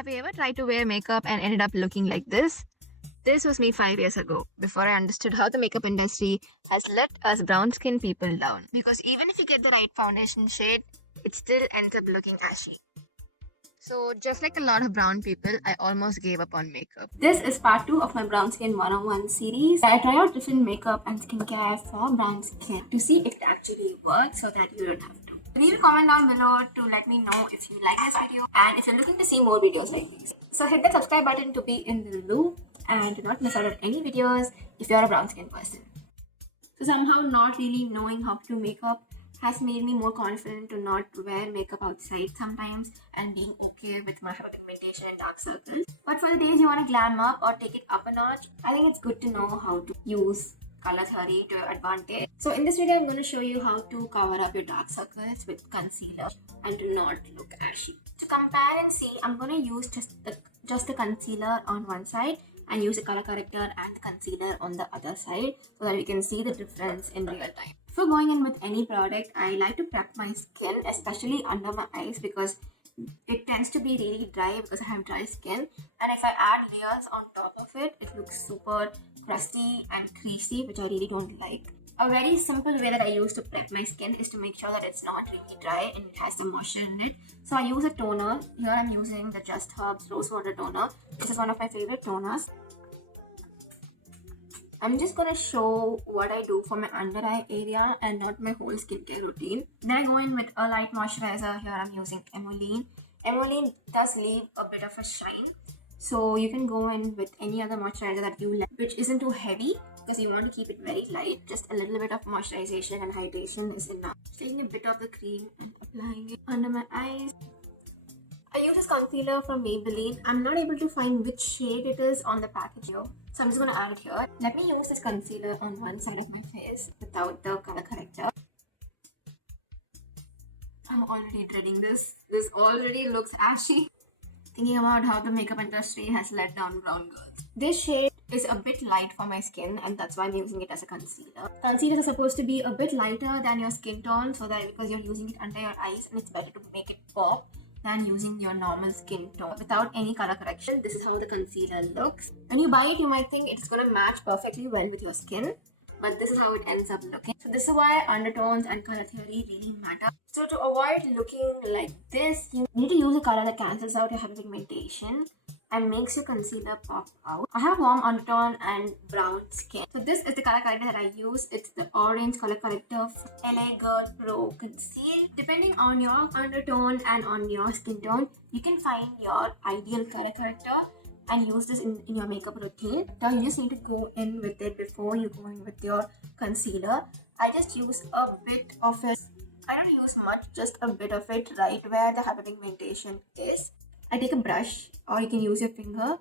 Have you ever tried to wear makeup and ended up looking like this? This was me 5 years ago, before I understood how the makeup industry has let us brown skinned people down. Because even if you get the right foundation shade, it still ends up looking ashy. So, just like a lot of brown people, I almost gave up on makeup. This is part 2 of my Brown Skin 101 series. I try out different makeup and skincare for brown skin to see if it actually works so that you don't have to. Leave a comment down below to let me know if you like this video and if you're looking to see more videos like these. So hit the subscribe button to be in the loop and do not miss out on any videos if you're a brown skin person. So somehow not really knowing how to do makeup has made me more confident to not wear makeup outside sometimes and being okay with my hyperpigmentation and dark circles. But for the days you want to glam up or take it up a notch, I think it's good to know how to use color theory to your advantage. So in this video, I'm going to show you how to cover up your dark circles with concealer and to not look ashy. To compare and see, I'm going to use just the concealer on one side and use the color corrector and the concealer on the other side so that you can see the difference in real time. Before going in with any product, I like to prep my skin, especially under my eyes, because it tends to be really dry because I have dry skin, and if I add layers on top of it, it looks super crusty and creasy, which I really don't like. A very simple way that I use to prep my skin is to make sure that it's not really dry and it has some moisture in it. So I use a toner. Here I'm using the Just Herbs Rose Water Toner. This is one of my favorite toners. I'm just gonna show what I do for my under eye area and not my whole skincare routine. Then I go in with a light moisturizer. Here I'm using Emollient. Emollient does leave a bit of a shine, so you can go in with any other moisturizer that you like, which isn't too heavy because you want to keep it very light. Just a little bit of moisturization and hydration is enough. Taking a bit of the cream and applying it under my eyes. I use this concealer from Maybelline. I'm not able to find which shade it is on the package here, so I'm just going to add it here. Let me use this concealer on one side of my face without the color corrector. I'm already dreading this. This already looks ashy. Thinking about how the makeup industry has let down brown girls. This shade is a bit light for my skin, and that's why I'm using it as a concealer. Concealers are supposed to be a bit lighter than your skin tone, so that because you're using it under your eyes, and it's better to make it pop than using your normal skin tone without any color correction. This is how the concealer looks. When you buy it, you might think it's going to match perfectly well with your skin, but this is how it ends up looking. So this is why undertones and color theory really matter. So to avoid looking like this, you need to use a color that cancels out your hyperpigmentation and makes your concealer pop out. I have warm undertone and brown skin. So this is the color corrector that I use. It's the orange color corrector LA Girl Pro Conceal. Depending on your undertone and on your skin tone, you can find your ideal color corrector and use this in your makeup routine. Now you just need to go in with it before you go in with your concealer. I just use a bit of it. I don't use much, just a bit of it right where the hyperpigmentation is. I take a brush, or you can use your finger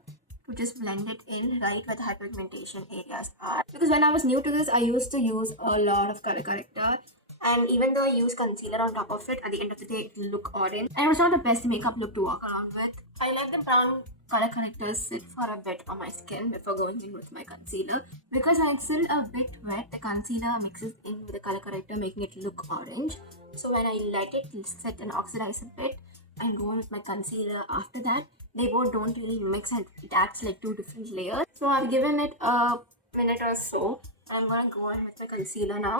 to just blend it in right where the hyperpigmentation areas are. Because when I was new to this, I used to use a lot of color corrector, and even though I use concealer on top of it, at the end of the day it will look orange, and it was not the best makeup look to walk around with. I let the brown color corrector sit for a bit on my skin before going in with my concealer, because when it's still a bit wet, the concealer mixes in with the color corrector, making it look orange. So when I let it sit and oxidize a bit and go in with my concealer after that, they both don't really mix and it acts like two different layers. So I've given it a minute or so, and I'm gonna go in with my concealer now.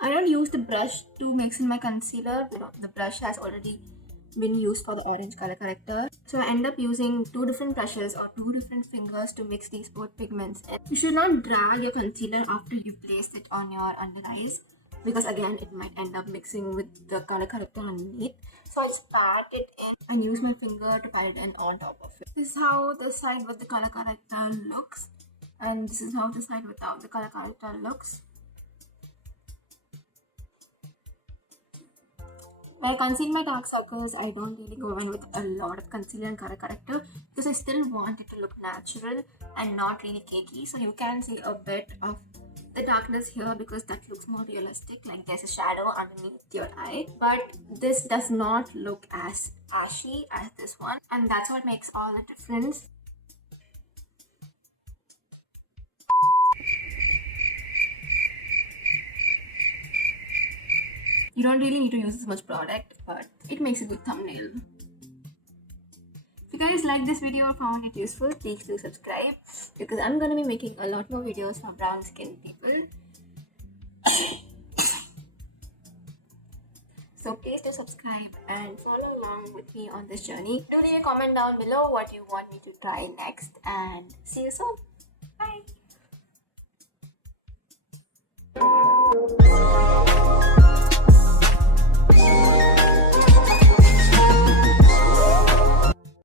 I don't use the brush to mix in my concealer. The brush has already been used for the orange color corrector. So I end up using two different brushes or two different fingers to mix these both pigments in. You should not drag your concealer after you place it on your under eyes, because again it might end up mixing with the color corrector underneath. So I just pat it in and use my finger to pat it in on top of it. This is how the side with the color corrector looks, and this is how the side without the color corrector looks. When I conceal my dark circles, I don't really go in with a lot of concealer and color corrector because I still want it to look natural and not really cakey. So you can see a bit of the darkness here because that looks more realistic, like there's a shadow underneath your eye. But this does not look as ashy as this one, and that's what makes all the difference. You don't really need to use this much product, but it makes a good thumbnail. If you guys like this video or found it useful, please do subscribe because I'm gonna be making a lot more videos for brown skin people. So please do subscribe and follow along with me on this journey. Do leave a comment down below what you want me to try next, and see you soon. Bye.